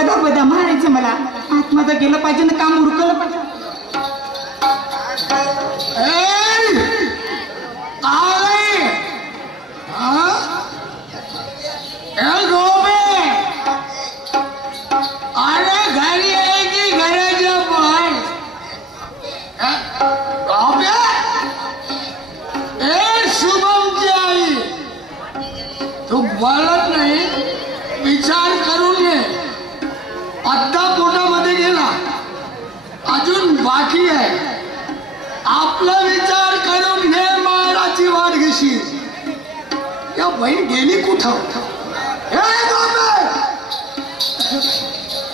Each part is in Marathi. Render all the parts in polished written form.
बदा बदा मारायचं मला. आत्महत्या गेलं पाहिजे ना, काम उरकलं पाहिजे. बोलत नाही, विचार करून घे. आत्ता पोटामध्ये गेला, अजून बाकी आहे. आपला विचार करून घे, माराची वाट घेशील. या बहीण गेली कुठं?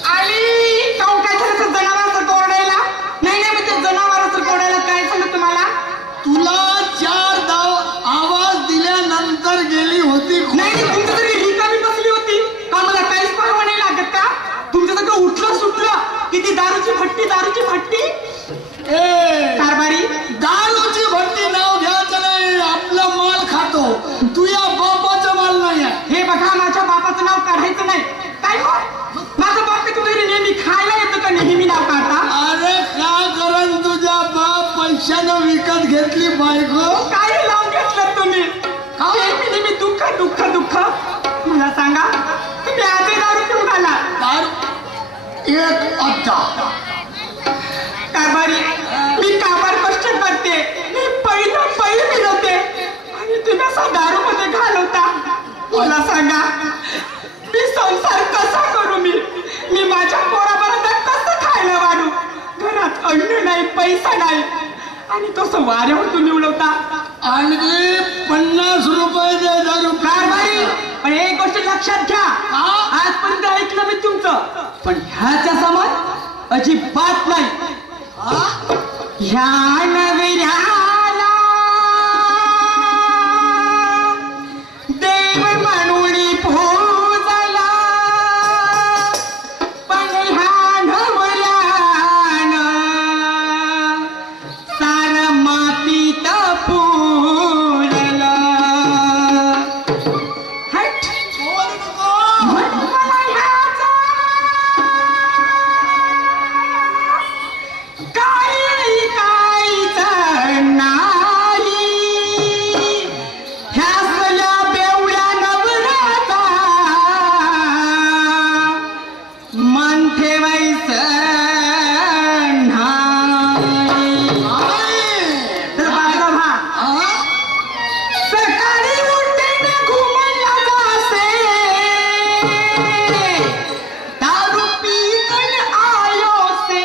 आणि काऊन काय झालं जनावरांचं कोरडायला? नाही नाही, मी ते जनावरांचं कोरडायला काय सांगू तुम्हाला? तुला 4 धाव आवाज दिल्यानंतर गेली होती. नाही, तुमच्यासाठी रिकामी बसली होती का? मला काहीच पाहावं नाही लागत का? तुमच्यासारखं उठलं सुटलं की ती दारूची भट्टी, दारूची भट्टी. कारभारी, दारूची भट्टी नाव घ्यायचं नाही. आपला माल खातो, तुझ्या बापाचं माल नाही आहे. हे बघा, माझ्या बापाचं नाव काढायचं नाही. काय हो, माझं बाप तुम्ही नेहमी खायला येतं का? नेहमी नाव काढता. अरे काय करण, तुझ्या बाप पैशानं विकत घेतली बायको. काय लावून घेतलं तुम्ही? नेहमी दुःख दुःख दुःख. मला सांगा, तुम्ही आजही दारू पिऊन आला? दारू एक अड्डा. कारभारी, मी कामार कष्ट करते, मी पहिलं पैल मिळवते आणि तुम्ही असं दारू मध्ये घालवता. मला सांगा, मी संसार कसा करू? मी माझ्या पोराबरोबर कसं खायला वाढू? घरात अन्न नाही, पैसा नाही आणि तसं वाऱ्यावर तुम्ही उडवता. आणखी 50 रुपये दे दारू. कारभारी, पण एक गोष्ट लक्षात घ्या, आजपर्यंत ऐकलं मी तुमचं, पण ह्याच्या समज अजिबात नाही. ह्या नवऱ्याला देव म्हणून पूजला, पण ह्या नवऱ्यानं सार मातीत पुरलं. हट, मला ह्याचा काही काहीच नाही. ह्या सगळ्या बेवड्या नवऱ्याचा मन ठेवायचं नाही. तर बाळा भा, सकाळी उठून घुमला जासे, दारू पीकन आयो से,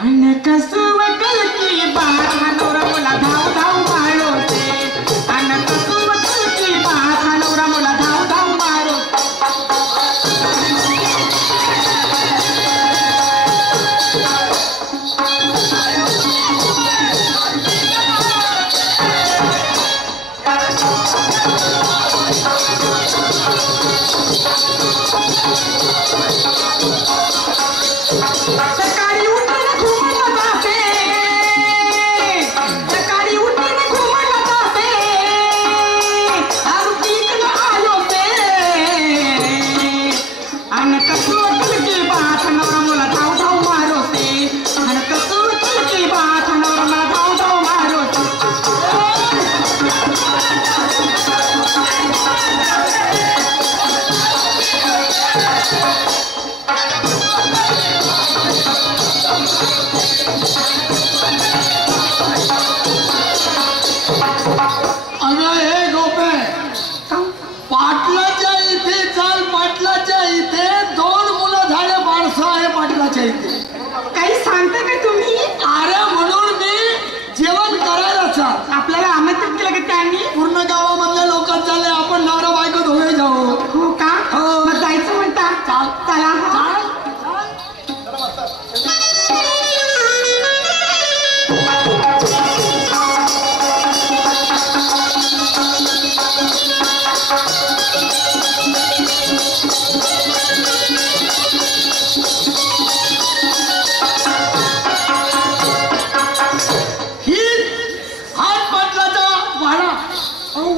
अन कसुवकल की बात नवरा मुला धाव धाव मारो से, अन कसुवकल की बात नवरा मुला धाव धाव मारो. सकाळी उठून घुमला जासे, सकाळी उठून घुमला जासे, दारू पीकन आयो से, अन कसुवकल की बात नवरा मुला धाव धाव मारो से, अन कसुवकल की बात नवरा मुला धाव धाव मारो से. अगं हे गोपे, पाटलाच्या इथे चाल. पाटलाच्या इथे 2 मुलं झाले, बारसा आहे पाटलाच्या इथे. काही सांगता का तुम्ही? अरे म्हणून मी जेवण करायला चाल. आपल्याला आमंत्रित केलं का त्यांनी? पूर्ण गावामधल्या लोक झाले, आपण नवरा बायको धोळे जाऊ. हो का? हो. मग जायचं म्हणता? चला. ही हात पाटलाचा वाडा.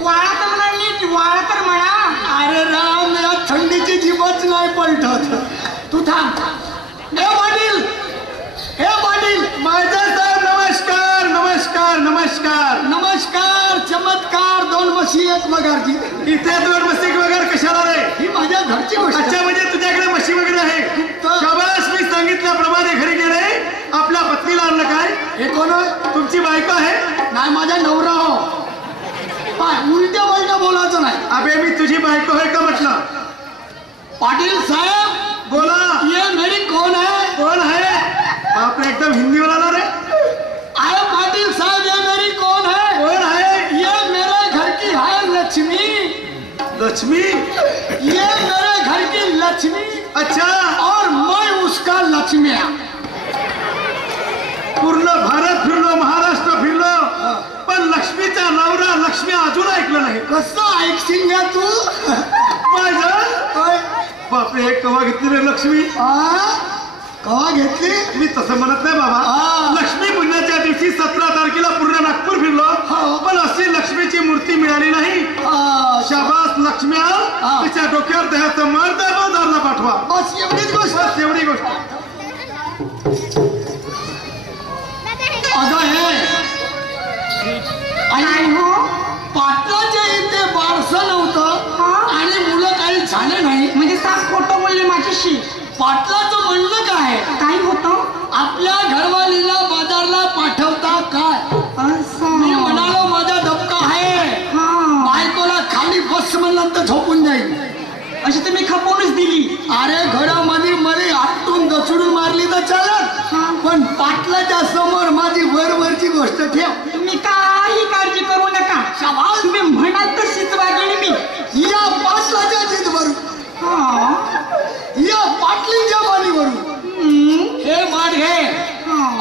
वाळा तर म्हणा नीट, वाळा तर म्हणा. अरे राम, या डोकंच नाही पलटत. तू थांब. हे पाटील, हे पाटील. माझा साहेब नमस्कार नमस्कार नमस्कार नमस्कार. चमत्कार. 2 म्हशी 1 वगारची. इथे 2 म्हशी वगैरे कशाला रे? ही माझ्या घरची गोष्ट. अच्छा म्हणजे तुझ्याकडे म्हशी वगैरे आहे. शाबास. मी सांगितल्याप्रमाणे घरी गेले. आपल्या पत्नीला आणलं काय? हे कोण आहे? तुमची बायको आहे? नाही, माझा नवरा हो. उलट्या पलट्या बोलायचं नाही. अबे मी तुझी बायको आहे का म्हटलं? पाटील साहेब बोला. ये मेरी कौन है? कोण आहे? बापरे एकदम हिंदी वाला रे. अरे पाटिल साहब, ये मेरी कौन है? कोण आहे? ये मेरे घर की है लक्ष्मी. लक्ष्मी. ये मेरे घर की लक्ष्मी. अच्छा. और मैं उसका लक्ष्मिया. पूर्ण भारत फिरलो, महाराष्ट्र फिरलो, पण लक्ष्मीचा नवरा लक्ष्मी अजून ऐकलं नाही. कसं ऐकशील का तू? माझं बापरे कवा घेतली रे लक्ष्मी? कवा घेतली? मी तसं म्हणत नाही बाबा. लक्ष्मी पुण्याच्या दिवशी 17 तारखेला पूर्ण नागपूर फिरलो, पण अशी लक्ष्मीची मूर्ती मिळाली नाही. शाबास लक्ष्म्या. तिच्या डोक्यावर देहाचं मार बाजारला पाठवा. बस एवढीच गोष्ट. बस एवढी गोष्ट. अगं हे काय हो? पाटलाच्या इथे बारसं नव्हतं आणि मुलं काही झाले नाही. म्हणजे साफ खोटं बोलले माझ्याशी. पाटलाचं म्हणणं काय? काय होतं? आपल्या घरवालीला बाजारला पाठवता काय? असं. मी म्हणालो माझा धबका आहे. हा. बायकोला खाली बस म्हणल्यानंतर झोपून जाईल. अशी तुम्ही खपवूनच दिली. अरे घरामध्ये मध्ये आटून दचडून मारली तर चालत, पण पाटलाच्या समोर माझी वरवरची गोष्ट ठेव. तुम्ही काही काळजी करू नका. शाबास. तुम्ही म्हणाल तशीच वागेन मी. या पाटलाच्या जिदवरून, हा. या पाटलीच्या बालीवरून हे माठ घे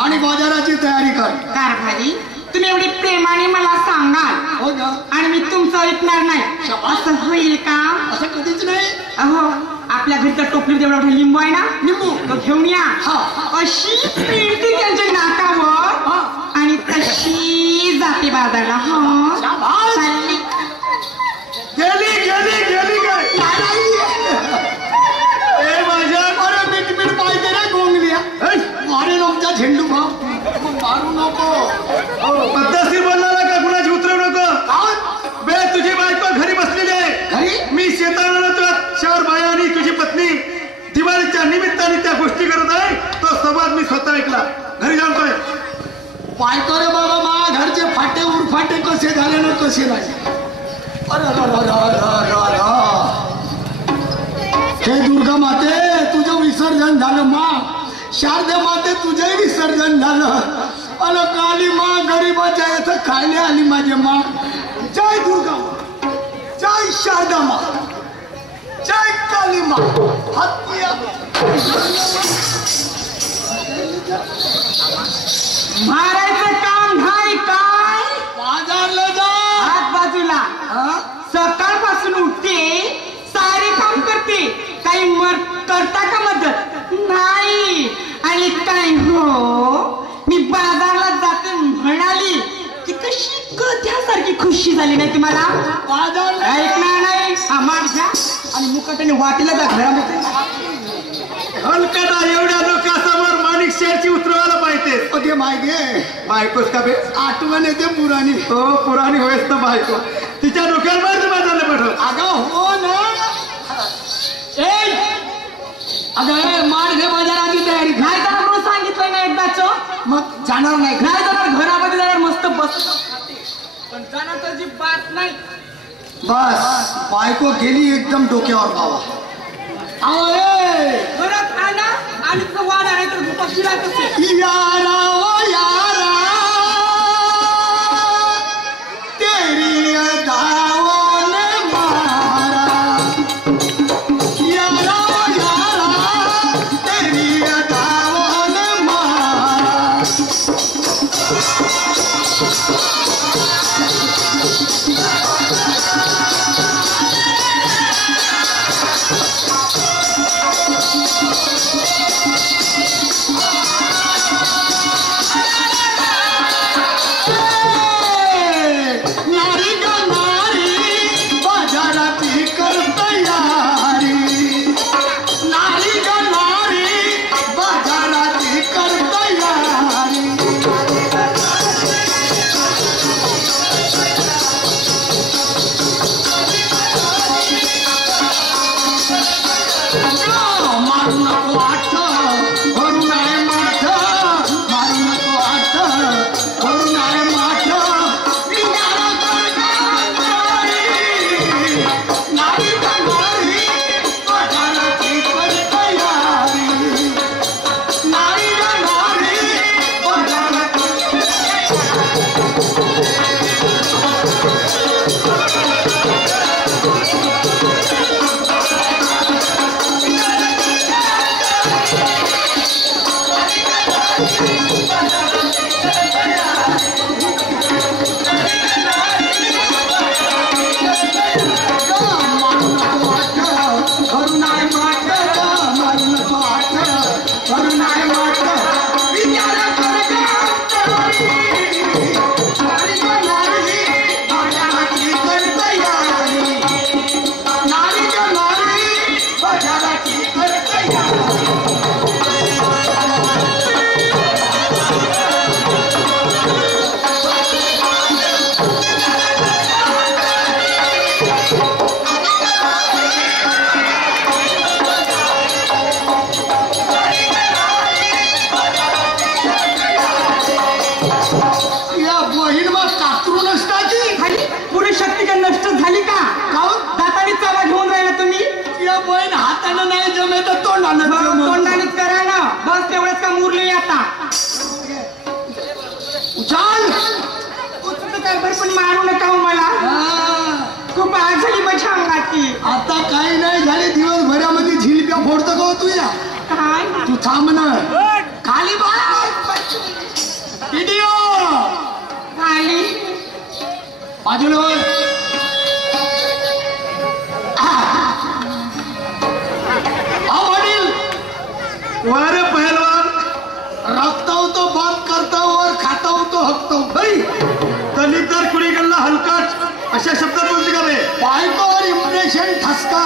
आणि बाजाराची तयारी कर. कारभारी, तुम्ही एवढी प्रेमाने मला सांगाल हो का? आणि मी तुमचं ऐकणार नाही, असं होईल का? असं कधीच नाही. अहो, आपल्या घरी तर टोपली एवढा लिंबू आहे ना, लिंबू तो घेऊन या. हा. अशी पिळती त्यांच्या नाकावर आणि तशी जाते बाजारला. हा. शाबास. चालली. गेली गेली गेली काय? ए माझ्या. अरे मीठ मीठ पाहिजे रे गोंगल्या. मारे आमचा झेंडू भाव मारू नको. पद्धतशीर बोलणारा का कुणाची उतरवू नको. बे तुझी बायको घरी बसलेली आहे. घरी मी शेतावर शहर बाया आणि तुझी पत्नी दिवाळीच्या निमित्ताने त्या गोष्टी करत आहे. तो संवाद मी स्वतः ऐकला. घरी जाणतोय. पाहतो रे बाबा मा घरचे फाटे उरफाटे कसे झाले ना कसे नाही. अरे हे दुर्गा माते तुझं विसर्जन झालं. मा शारदे माते तुझंही विसर्जन झालं. अरे काली मा गरीबाच्या इथं खायला आली माझी मा. जय दुर्गा मा, जय शारदा मा, जय काली मा. हत्या मारायचं काम नाही काय? बाजारला जा. हात बाजूला. सकाळपासून उठते, सारे काम करते, काही करता का मदत नाही. आणि काय हो, मी बाजारला जाते म्हणाली की कशी गध्यासारखी खुशी झाली नाही तुम्हाला? बाजारला ऐकणार नाही. हा माठ घ्या आणि मुकाट्याने वाटीला जा घरामध्ये. हलकटा एवढ्या लोकांसमोर माणिक शेरची उतरवायला पाहिजे. अगे मागे बायकोच का बे? आठवण येते पुराणी. हो पुराणी होयच ना बायको. तिच्या डोक्यावर मार बाजारला पाठव. अगं हो ना. अगं मार घे बाजाराची तयारी. नाही जाणार म्हणून सांगितलं ना एकदाच. मग जाणार नाही. नाही जाणार, घरामध्ये जाणार मस्त बस. पण जाणार तर जी बात नाही. बस बायको गेली एकदम डोक्यावर बाबा. अहो घरात आणा आणि तुझं वाढ आहे तर दुपाशी राहत असेल. यारा ओ यारा तेरी अदाओं ने मारा. यारा ओ यारा तेरी अदाओं ने मारा. नको आठ करू नाही माठ मारू नको आठ करू नाही माठ तोंडानेच करा ना बस तेवढंच का मुरले आता चाल पण मारू नका हो मला खूप आग झाली माझ्या अंगाची आता काही नाही झाले दिवसभरामध्ये झिलप्या फोडतो का तुझ्या काय तू थांब ना खाली व्हिडिओ खाली बाजूला वारे पहलवान रखता हूं तो बात करता हूं और खाता हूं तो हकता हूं भाई दलितर कुणीकडला हलकाट अशा शब्दात बोलते का रे बायकोवर इम्प्रेशन ठसका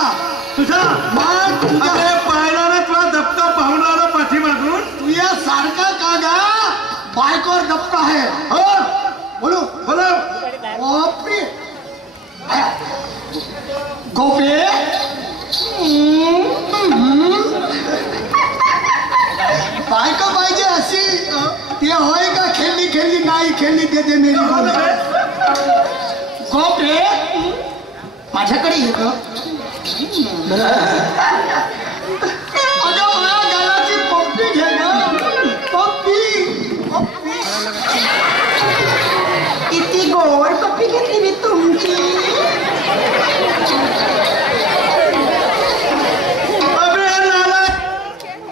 तुझा मग अरे पाहिला ना तुला दप्ता पाहून आला पाठीमागून तुझ्या सारखा कागा बायकोवर दप्पा आहे हो बोलो बोला गोपी गोपे बायको पाहिजे अशी ते होय का खेळली खेळली नाही खेळली ते ते मेरी गोपे माझ्याकडे येत अगं मला गालाची पप्पी घे ना पप्पी पप्पी किती गोड पप्पी घेतली मी तुमची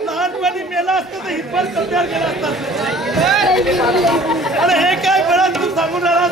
लहानपणी मेला असतं तर हितपर कल्याण गेला असता अरे हे काय बळा तू सांगून आला